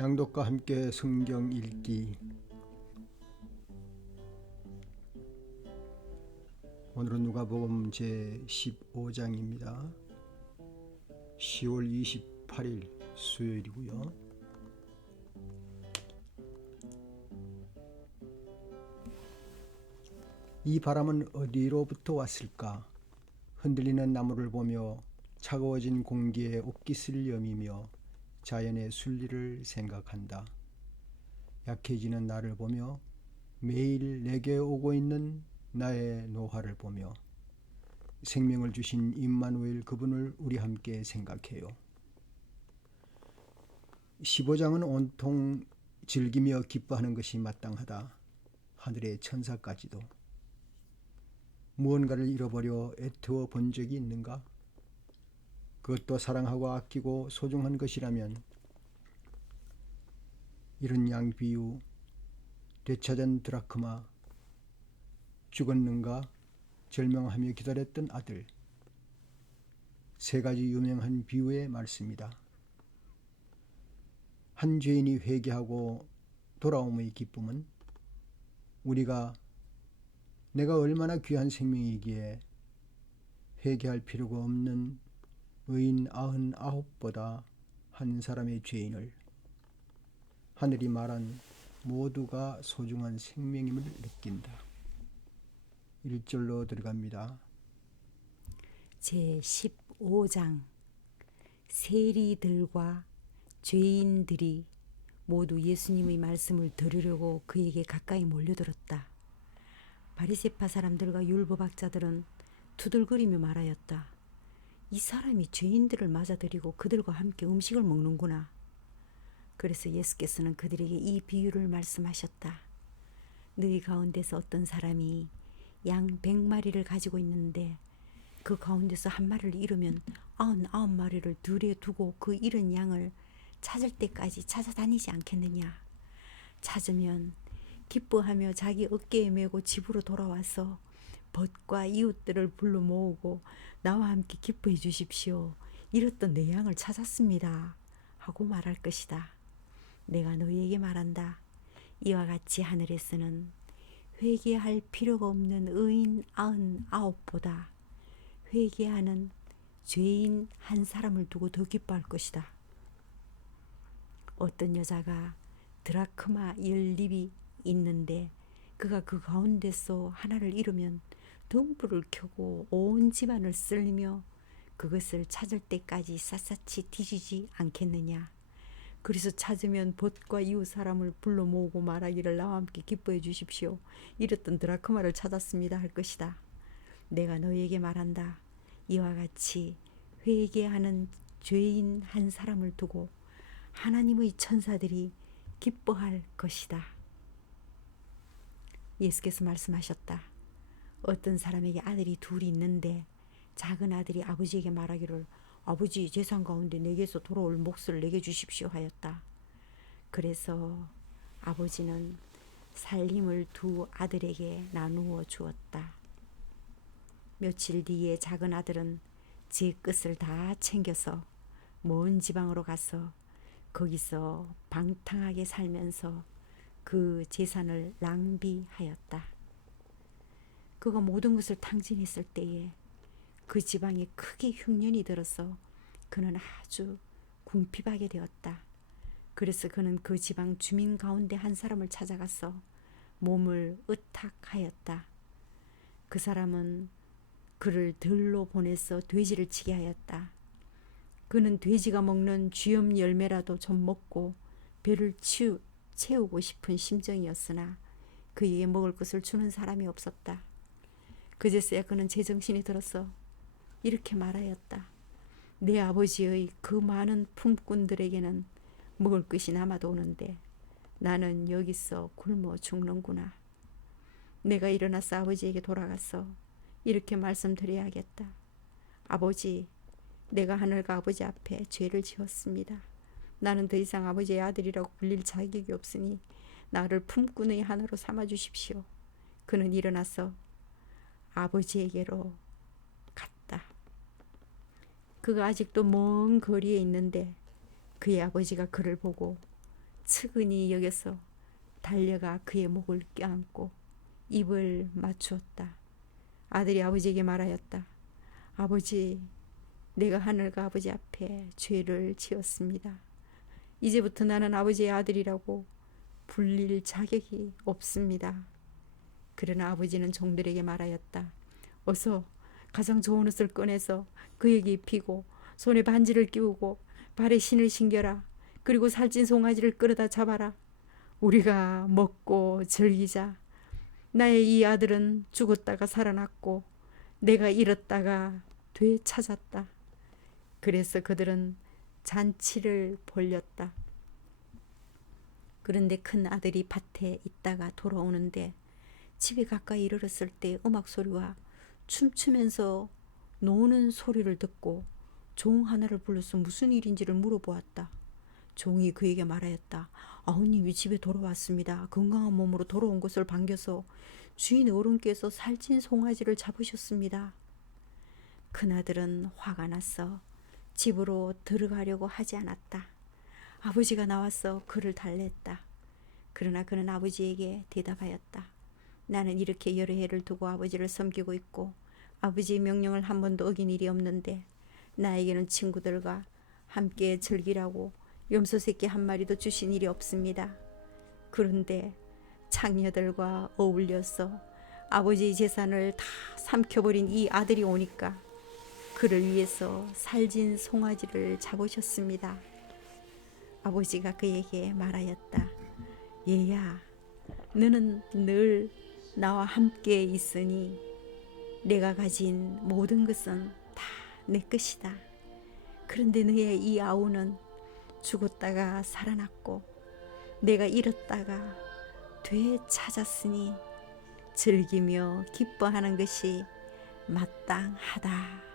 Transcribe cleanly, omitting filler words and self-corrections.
낭독과 함께 성경 읽기. 오늘은 누가복음 제 15장입니다. 10월 28일 수요일이고요. 이 바람은 어디로부터 왔을까? 흔들리는 나무를 보며 차가워진 공기에 옷깃을 여미며 자연의 순리를 생각한다. 약해지는 나를 보며 매일 내게 오고 있는 나의 노화를 보며 생명을 주신 임마누엘 그분을 우리 함께 생각해요. 15장은 온통 즐기며 기뻐하는 것이 마땅하다. 하늘의 천사까지도. 무언가를 잃어버려 애투어 본 적이 있는가? 그것도 사랑하고 아끼고 소중한 것이라면 이런 양 비유, 되찾은 드라크마, 죽었는가 절망하며 기다렸던 아들, 세 가지 유명한 비유의 말씀이다. 한 죄인이 회개하고 돌아옴의 기쁨은 내가 얼마나 귀한 생명이기에 회개할 필요가 없는 의인 99보다 한 사람의 죄인을 하늘이 말한 모두가 소중한 생명임을 느낀다. 1절로 들어갑니다. 제15장 세리들과 죄인들이 모두 예수님의 말씀을 들으려고 그에게 가까이 몰려들었다. 바리새파 사람들과 율법학자들은 투덜거리며 말하였다. 이 사람이 죄인들을 맞아들이고 그들과 함께 음식을 먹는구나. 그래서 예수께서는 그들에게 이 비유를 말씀하셨다. 너희 가운데서 어떤 사람이 양 100마리를 가지고 있는데 그 가운데서 한 마리를 잃으면 99마리를 들에 두고 그 잃은 양을 찾을 때까지 찾아다니지 않겠느냐. 찾으면 기뻐하며 자기 어깨에 메고 집으로 돌아와서 벗과 이웃들을 불러 모으고 나와 함께 기뻐해 주십시오. 잃었던 내 양을 찾았습니다. 하고 말할 것이다. 내가 너희에게 말한다. 이와 같이 하늘에서는 회개할 필요가 없는 의인 99보다 회개하는 죄인 한 사람을 두고 더 기뻐할 것이다. 어떤 여자가 드라크마 10립이 있는데 그가 그 가운데서 하나를 잃으면 등불을 켜고 온 집안을 쓸며 그것을 찾을 때까지 샅샅이 뒤지지 않겠느냐. 그래서 찾으면 벗과 이웃 사람을 불러 모으고 말하기를 나와 함께 기뻐해 주십시오. 잃었던 드라크마를 찾았습니다 할 것이다. 내가 너희에게 말한다. 이와 같이 회개하는 죄인 한 사람을 두고 하나님의 천사들이 기뻐할 것이다. 예수께서 말씀하셨다. 어떤 사람에게 아들이 둘이 있는데 작은 아들이 아버지에게 말하기를 아버지 재산 가운데 내게서 돌아올 몫을 내게 주십시오 하였다. 그래서 아버지는 살림을 두 아들에게 나누어 주었다. 며칠 뒤에 작은 아들은 제 끝을 다 챙겨서 먼 지방으로 가서 거기서 방탕하게 살면서 그 재산을 낭비하였다. 그가 모든 것을 탕진했을 때에 그 지방에 크게 흉년이 들어서 그는 아주 궁핍하게 되었다. 그래서 그는 그 지방 주민 가운데 한 사람을 찾아가서 몸을 의탁하였다. 그 사람은 그를 들로 보내서 돼지를 치게 하였다. 그는 돼지가 먹는 쥐염 열매라도 좀 먹고 배를 채우고 싶은 심정이었으나 그에게 먹을 것을 주는 사람이 없었다. 그제서야 그는 제정신이 들어서 이렇게 말하였다. 내 아버지의 그 많은 품꾼들에게는 먹을 것이 남아도 오는데 나는 여기서 굶어 죽는구나. 내가 일어나서 아버지에게 돌아가서 이렇게 말씀드려야겠다. 아버지, 내가 하늘과 아버지 앞에 죄를 지었습니다. 나는 더 이상 아버지의 아들이라고 불릴 자격이 없으니 나를 품꾼의 하나로 삼아 주십시오. 그는 일어나서 아버지에게로 갔다. 그가 아직도 먼 거리에 있는데 그의 아버지가 그를 보고 측은히 여겨서 달려가 그의 목을 껴안고 입을 맞추었다. 아들이 아버지에게 말하였다. 아버지, 내가 하늘과 아버지 앞에 죄를 지었습니다. 이제부터 나는 아버지의 아들이라고 불릴 자격이 없습니다. 그러나 아버지는 종들에게 말하였다. 어서 가장 좋은 옷을 꺼내서 그에게 입히고 손에 반지를 끼우고 발에 신을 신겨라. 그리고 살찐 송아지를 끌어다 잡아라. 우리가 먹고 즐기자. 나의 이 아들은 죽었다가 살아났고 내가 잃었다가 되찾았다. 그래서 그들은 잔치를 벌였다. 그런데 큰 아들이 밭에 있다가 돌아오는데 집에 가까이 이르렀을 때 음악 소리와 춤추면서 노는 소리를 듣고 종 하나를 불러서 무슨 일인지를 물어보았다. 종이 그에게 말하였다. 아우님이 집에 돌아왔습니다. 건강한 몸으로 돌아온 것을 반겨서 주인 어른께서 살찐 송아지를 잡으셨습니다. 큰아들은 화가 나서 집으로 들어가려고 하지 않았다. 아버지가 나와서 그를 달랬다. 그러나 그는 아버지에게 대답하였다. 나는 이렇게 여러 해를 두고 아버지를 섬기고 있고 아버지의 명령을 한 번도 어긴 일이 없는데 나에게는 친구들과 함께 즐기라고 염소 새끼 한 마리도 주신 일이 없습니다. 그런데 창녀들과 어울려서 아버지의 재산을 다 삼켜버린 이 아들이 오니까 그를 위해서 살진 송아지를 잡으셨습니다. 아버지가 그에게 말하였다. 얘야, 너는 늘 나와 함께 있으니 내가 가진 모든 것은 다 내 것이다. 그런데 너의 이 아우는 죽었다가 살아났고 내가 잃었다가 되찾았으니 즐기며 기뻐하는 것이 마땅하다.